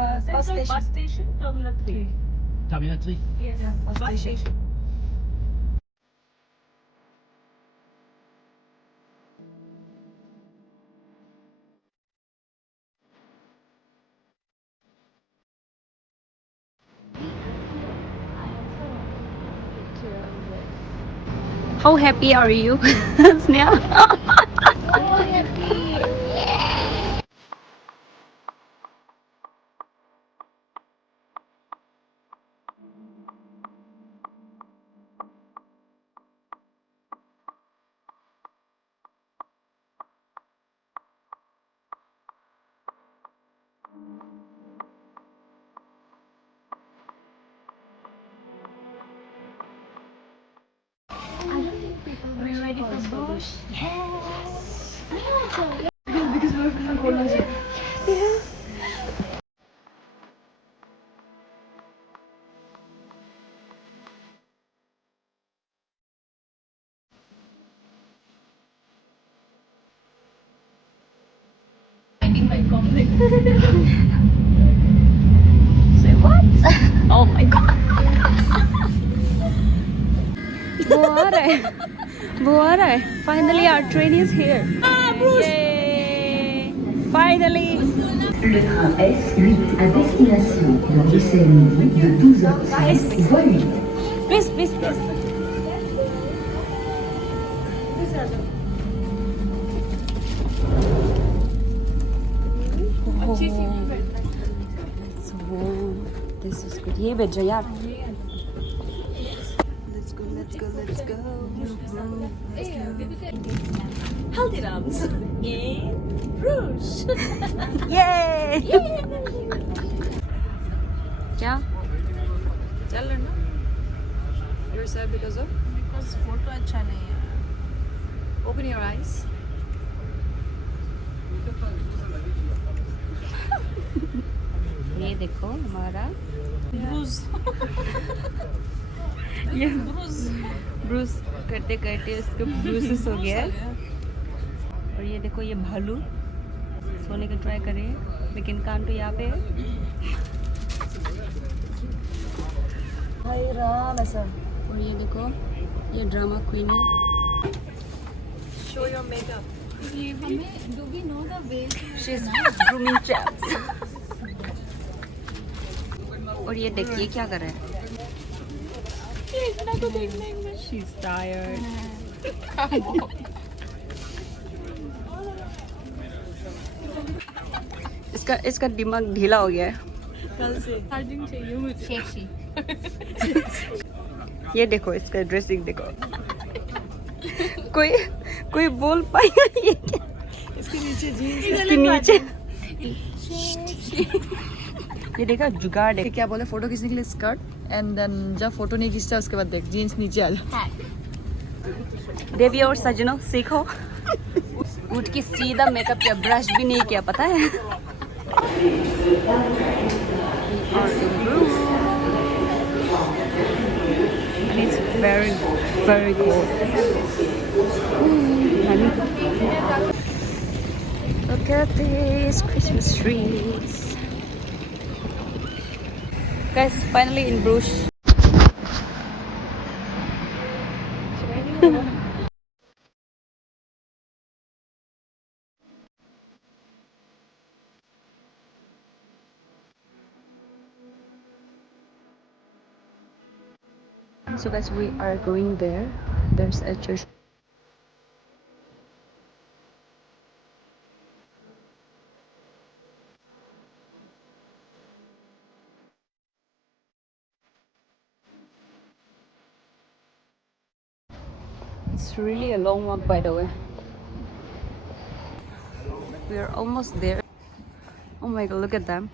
Bus station. Bus station, Terminal 3. Terminal 3. Yes, bus station. How happy are you, Sneha? So happy. We're ready for Bruges. Yes. Because we're gonna go later. Yeah. Finding my conflict. Say what? Oh my god. वो आ रहा है, वो आ रहा है. Finally our train is here. Yay! Finally. Le train S8 à destination de Bruxelles midi de 12h30, vol 8. Please, please, please. So this is good. ये भेजो यार. Let's go, let's go, let's go. Haldiram's in Bruges. Yay! क्या? चल रहा ना? You're sad because of? Because photo अच्छा नहीं है. Open your eyes. ये देखो हमारा Bruges. ये Bruges. ब्रूस करते करते उसको ब्रूसेस हो गया है. और ये देखो ये भालू सोने का ट्राई कर रही है लेकिन कान तो यहाँ पे है. और ये देखो ये ड्रामा क्वीन है. Show your makeup. Do we know the way? She's grooming chaps. और ये देखिए क्या कर रहा है. She's tired. इसका दिमाग ढीला हो गया है. कल से चार्जिंग चाहिए मुझे. ये देखो इसका ड्रेसिंग देखो. कोई बोल पाएगा ये क्या? इसके नीचे जीन्स. इसके नीचे ये देखा जुगाड़ है. क्या बोले फोटो खींचने के लिए स्कर्ट एंड देन जब फोटो नहीं खींचता उसके बाद देख जीन्स नीचे आ जा. देवी और सजनों सीखो. उठ के सीधा मेकअप किया, ब्रश भी नहीं किया, पता है. It's very very cold. Look at these Christmas trees. Guys, finally in Bruges. So guys, we are going there. There's a church. It's really a long walk, by the way. We are almost there. Oh my god, look at them.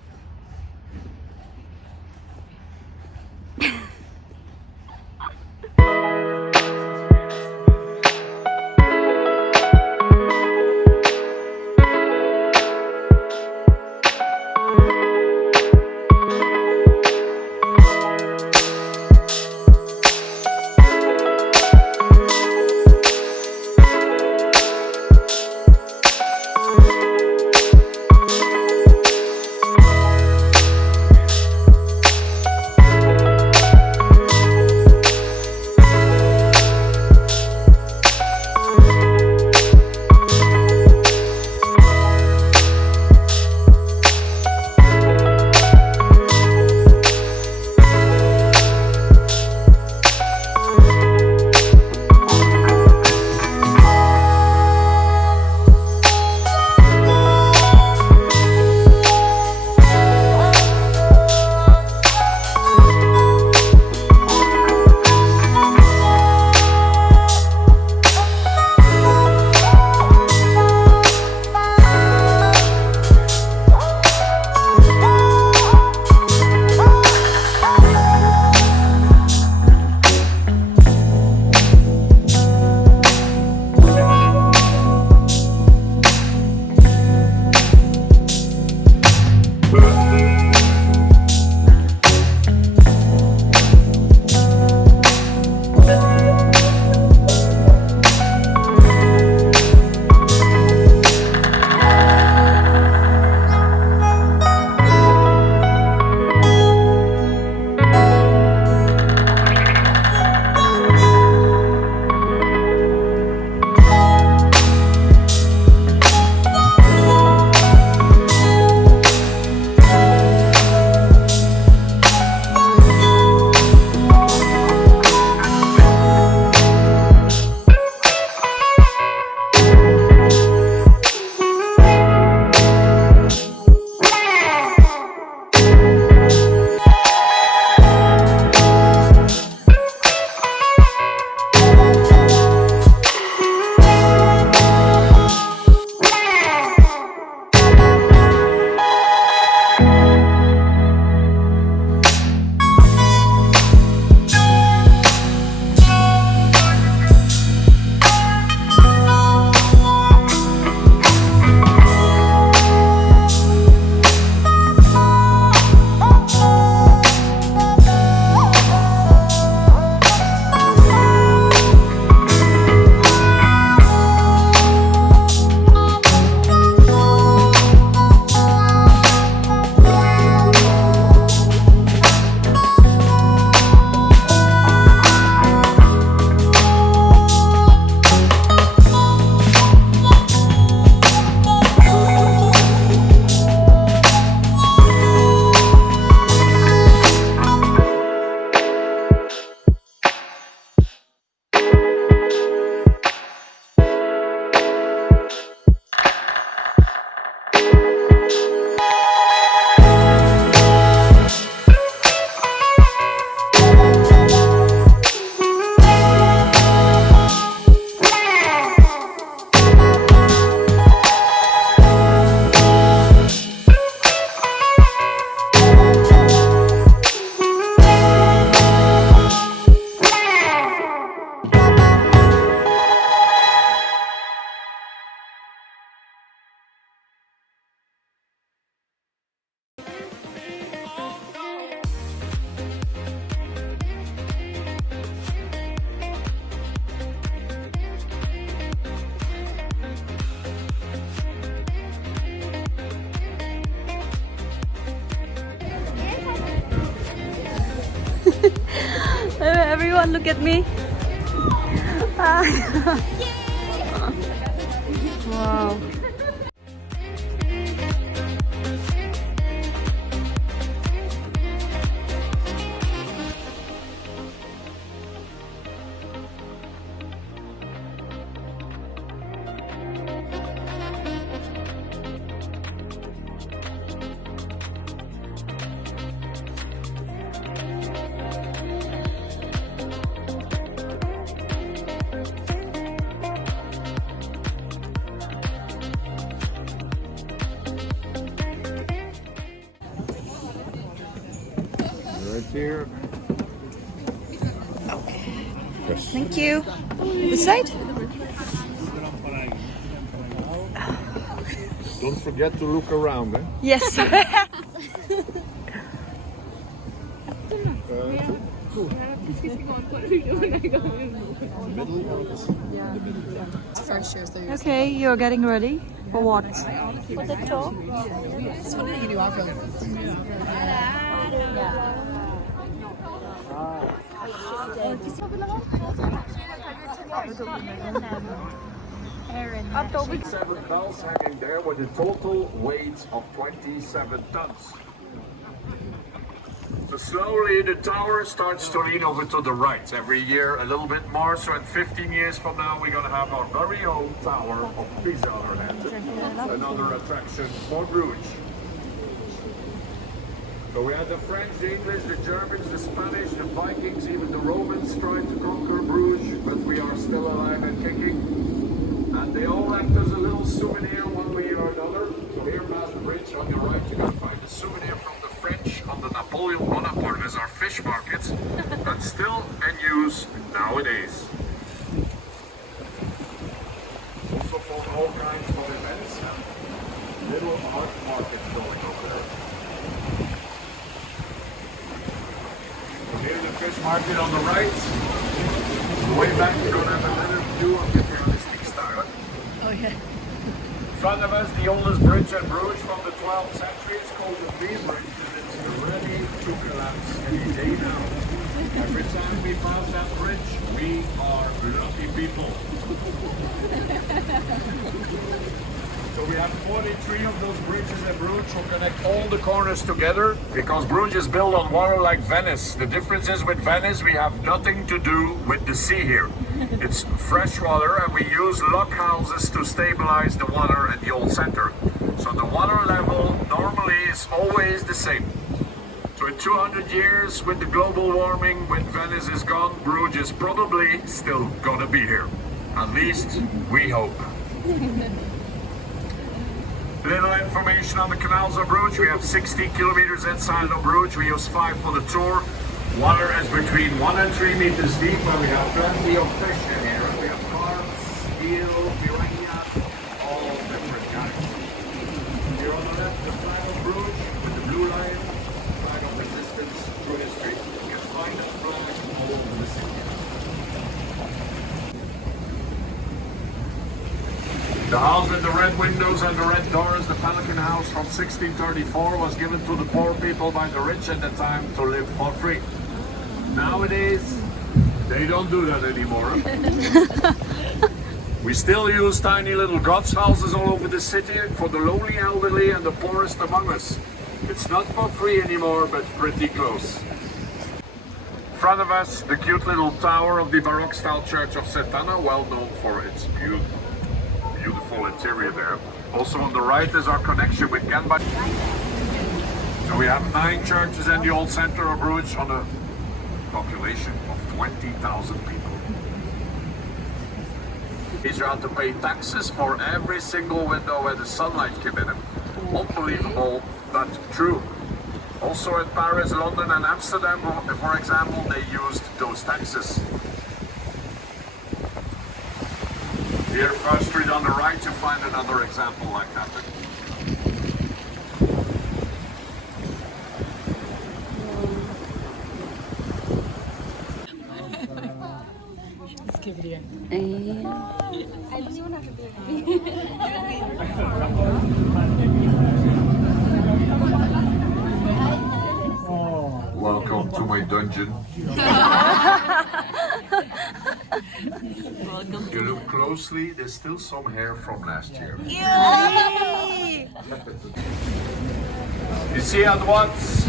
look at me. Wow. Right here. Yes. Thank you. This side? Don't forget to look around, eh? Yes. Okay, you're getting ready for what? For the tour. Seven bells hanging there with a total weight of 27 tons. So slowly the tower starts to lean over to the right. Every year a little bit more, so in 15 years from now we're going to have our very own Tower of Pisa on our hands. Another attraction for Bruges. So we had the French, the English, the Germans, the Spanish, the Vikings, even the Romans trying to conquer Bruges, but we are still alive and kicking. And they all act as a little souvenir one way or another. So here past the bridge on your right you can find a souvenir from the French on the Napoleon Bonaparte as our fish markets, but still in use nowadays. Also for all kinds of events. Little art market going over there. Here's the fish market on the right. Way back, you don't have a better view of the realistic style. Oh yeah. In front of us, the oldest bridge in Bruges from the 12th century. It's called the B Bridge, and it's ready to collapse any day now. Every time we pass that bridge, we are lucky people. So we have 43 of those bridges in Bruges who connect all the corners together, because Bruges is built on water like Venice. The difference is with Venice, we have nothing to do with the sea here. It's fresh water, and we use lock houses to stabilize the water in the old center. So the water level normally is always the same. So in 200 years, with the global warming, when Venice is gone, Bruges is probably still gonna be here. At least we hope. Little information on the canals of Bruges. We have 60 kilometers inside of Bruges. We use 5 for the tour. Water is between 1 and 3 meters deep, and we have plenty of fish in here. We have carps, eel, piranhas, all different kinds. Here on the left, the flag of Bruges with the blue lion, flag of resistance through history. You can find that flag all over the city. The house with the red windows and the red doors, the Pelican House from 1634, was given to the poor people by the rich at the time to live for free. Nowadays, they don't do that anymore. We still use tiny little God's houses all over the city for the lowly elderly and the poorest among us. It's not for free anymore, but pretty close. In front of us, the cute little tower of the Baroque style church of Setana, well known for its beautiful interior there. Also on the right is our connection with Genbach. So we have 9 churches in the old center of Bruges on a population of 20,000 people. These are to pay taxes for every single window where the sunlight came in. Unbelievable, but true. Also in Paris, London and Amsterdam, for example, they used those taxes. Here, First Street on the right, you find another example like that. Welcome to my my dungeon. If you look closely, there's still some hair from last year. You see at once,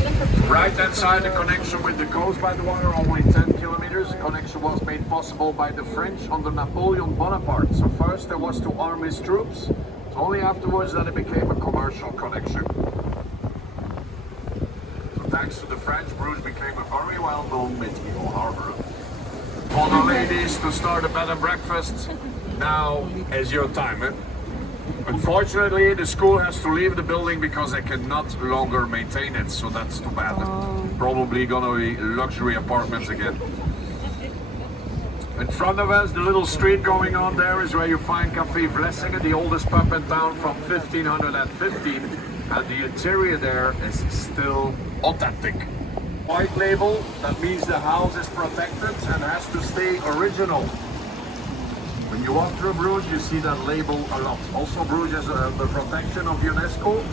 right hand side, the connection with the coast by the water, only 10 kilometers. The connection was made possible by the French under Napoleon Bonaparte. So first there was to arm his troops. It's only afterwards that it became a commercial connection. So thanks to the French, Bruges became a very well-known medieval harbor. For the ladies to start a bed and breakfast, now is your time. Unfortunately, the school has to leave the building because they cannot longer maintain it, so that's too bad. Probably gonna be luxury apartments again. In front of us, the little street going on there is where you find Café Vlessingen, the oldest pub in town from 1515, and the interior there is still authentic. White label, that means the house is protected and has to stay original. When you walk through Bruges, you see that label a lot. Also, Bruges is the protection of UNESCO.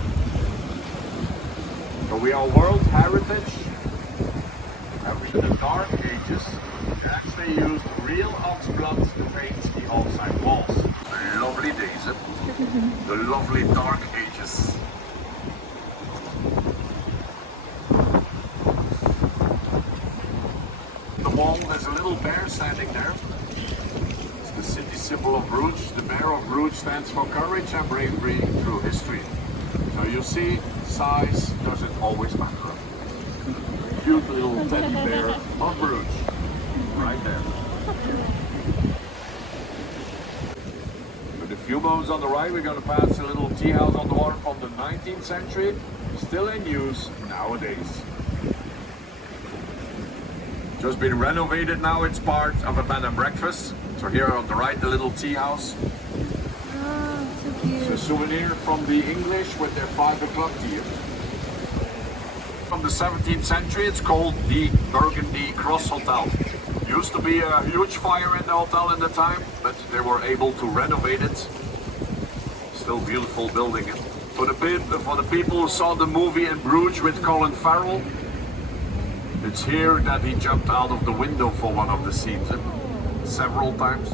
So we are World Heritage. In the Dark Ages, they actually used real ox blood to paint the outside walls. Lovely days, eh? The lovely Dark Ages. The wall, there's a little bear standing there. The city symbol of Bruges. The bear of Bruges stands for courage and bravery through history. So you see, size doesn't always matter. Cute little teddy bear of Bruges, right there. With a few moments on the right, we're going to pass a little tea house on the water from the 19th century, still in use nowadays. Just been renovated now, it's part of a bed and breakfast. So here on the right, the little tea house. Oh, so cute. It's a souvenir from the English with their 5 o'clock tea. From the 17th century, it's called the Burgundy Cross Hotel. Used to be a huge fire in the hotel in the time, but they were able to renovate it. Still beautiful building. For the people who saw the movie in Bruges with Colin Farrell, it's here that he jumped out of the window for one of the scenes. Several times.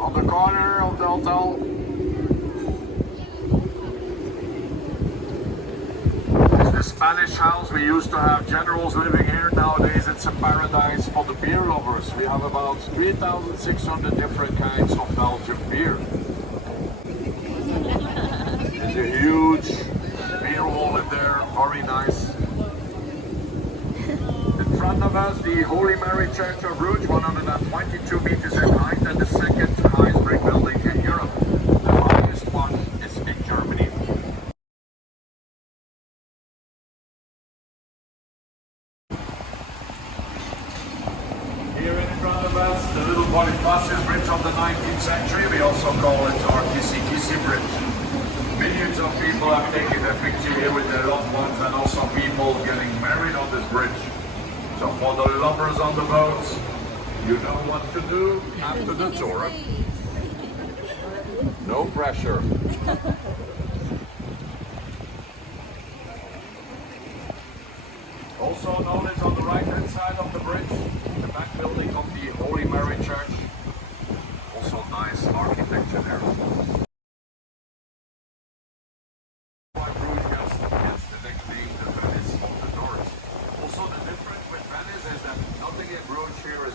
On the corner of the hotel, it's the Spanish house. We used to have generals living here. Nowadays it's a paradise for the beer lovers. We have about 3,600 different kinds of Belgian beer. It's a huge beer hall in there, very nice. In front of us, the Holy Mary Church of Bruges, 122 meters in height, and the second highest brick building in Europe. The highest one is in Germany. Here in front of us, the little Bonifacius Bridge of the 19th century. We also call it our Kissy Kissy Bridge. Millions of people have taken their picture here with their loved ones, and also people getting married on this bridge. So for the lovers on the boats, you know what to do after the tour. No pressure. Also known as on the right-hand side of the bridge, the back building of the Holy Mary Church. Also nice architecture there.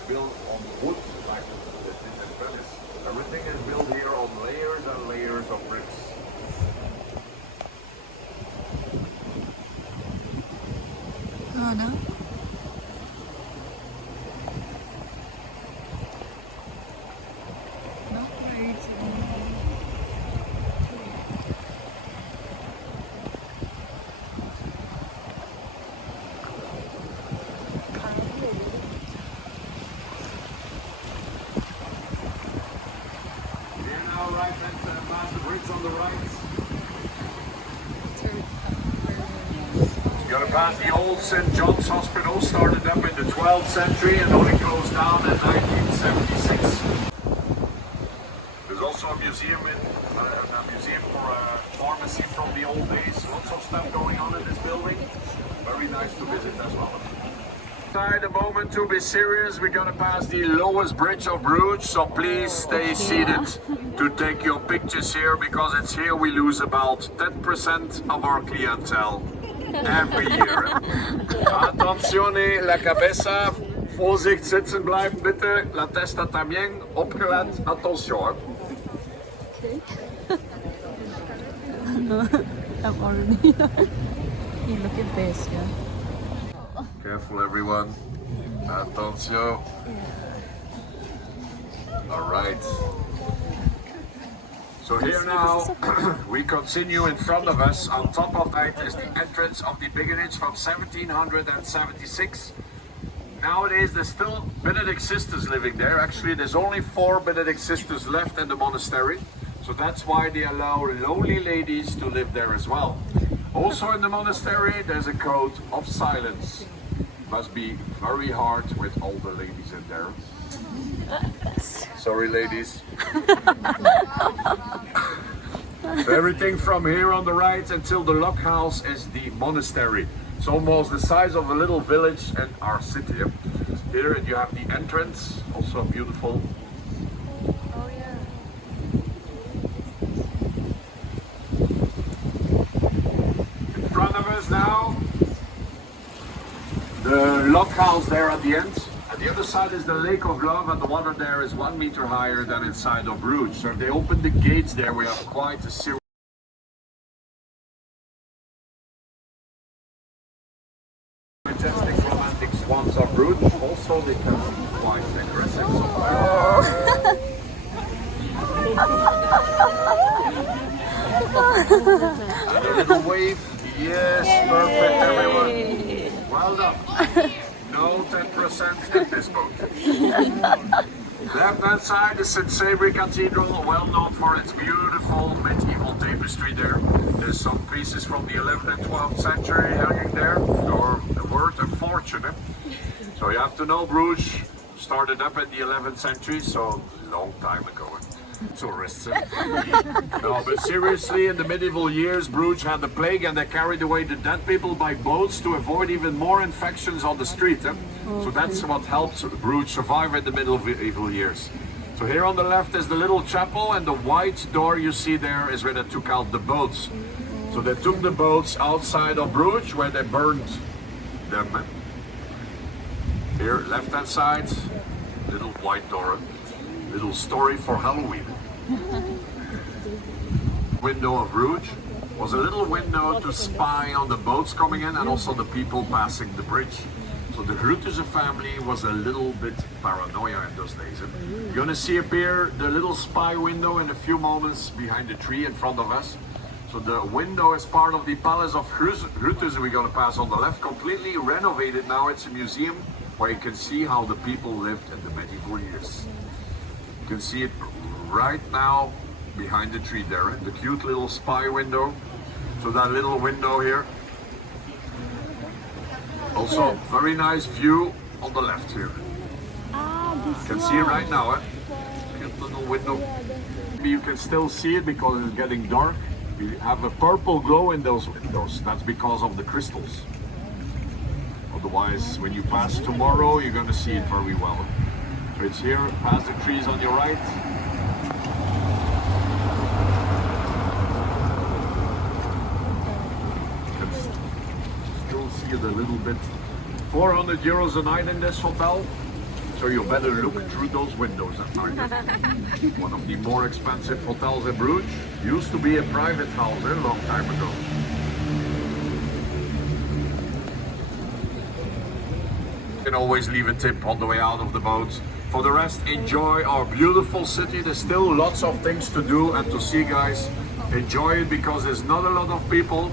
Built on wood like it is in Venice. Everything is built here on layers and layers of bricks. Oh no. On the right. You're going to pass the old St. John's Hospital, started up in the 12th century and only closed down in 1976. There's also a museum in a museum for a pharmacy from the old days. Lots of stuff going on in this building. Very nice to visit as well. A moment to be serious. We're gonna pass the lowest bridge of Bruges, so please stay seated to take your pictures here, because it's here we lose about 10% of our clientele every year. Attenzione, la cabeza. Vorsicht, sitzen bleiben bitte. La testa también. Opgelet. Attention. I'm already You look at this, yeah. Careful, everyone. Attention. All right. So here now, we continue in front of us. On top of that is the entrance of the Beginage from 1776. Nowadays, there's still Benedict sisters living there. Actually, there's only 4 Benedict sisters left in the monastery. So that's why they allow lowly ladies to live there as well. Also in the monastery, there's a code of silence. Must be very hard with all the ladies in there. Sorry, ladies. So everything from here on the right until the lock house is the monastery. It's almost the size of a little village in our city. Here you have the entrance, also beautiful. Oh yeah. In front of us now, the lock house there at the end. At the other side is the Lake of Love, and the water there is 1 meter higher than inside of Bruges. So if they open the gates there, we have quite a serious majestic romantic swans of Bruges. Also, they can be quite aggressive. And a little wave. Yes, perfect, everyone. Well done. No 10% in this boat. Left-hand side is St. Saviour Cathedral, well known for its beautiful medieval tapestry there. There's some pieces from the 11th and 12th century hanging there. Or the word unfortunate. So you have to know Bruges started up in the 11th century, so long time ago. Tourists. No, but seriously, in the medieval years, Bruges had the plague and they carried away the dead people by boats to avoid even more infections on the street. So that's what helped Bruges survive in the medieval years. So here on the left is the little chapel, and the white door you see there is where they took out the boats. So they took the boats outside of Bruges where they burned them. Here, left hand side, little white door. Little story for Halloween. Window of Bruges was a little window to spy on the boats coming in and also the people passing the bridge. So the Grutese family was a little bit paranoia in those days. You're gonna see appear the little spy window in a few moments behind the tree in front of us. So the window is part of the Palace of Grutese we're gonna pass on the left, completely renovated now. It's a museum where you can see how the people lived in the medieval years. You can see it right now behind the tree there, the cute little spy window. So that little window here. Also, very nice view on the left here. You can see it right now, cute little window. Maybe you can still see it because it's getting dark. We have a purple glow in those windows. That's because of the crystals. Otherwise, when you pass tomorrow, you're going to see it very well. So it's here, past the trees on your right. You can still see it a little bit. 400 euros a night in this hotel. So you better look through those windows at night. One of the more expensive hotels in Bruges. Used to be a private house a long time ago. You can always leave a tip on the way out of the boat. For the rest, enjoy our beautiful city. There's still lots of things to do and to see, guys. Enjoy it because there's not a lot of people.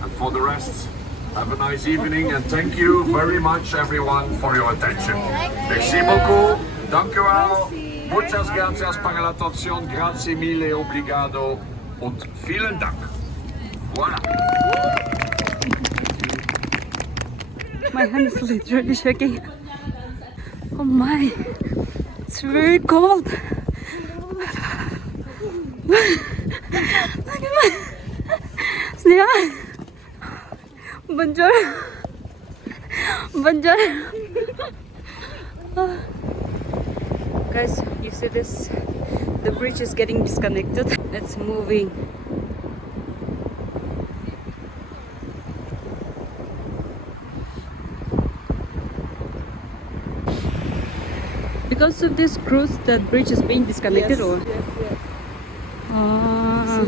And for the rest, have a nice evening and thank you very much, everyone, for your attention. Merci beaucoup. Dank u wel. Muchas gracias para la atención. Grazie mille, obrigado. Und vielen Dank. Voilà. My hand is literally shaking. Oh my, it's very cold. Sneha. Banjar. Banjar. Guys, you see this? The bridge is getting disconnected. It's moving. Because of this cruise, the bridge is being disconnected, or? Yes. Ah.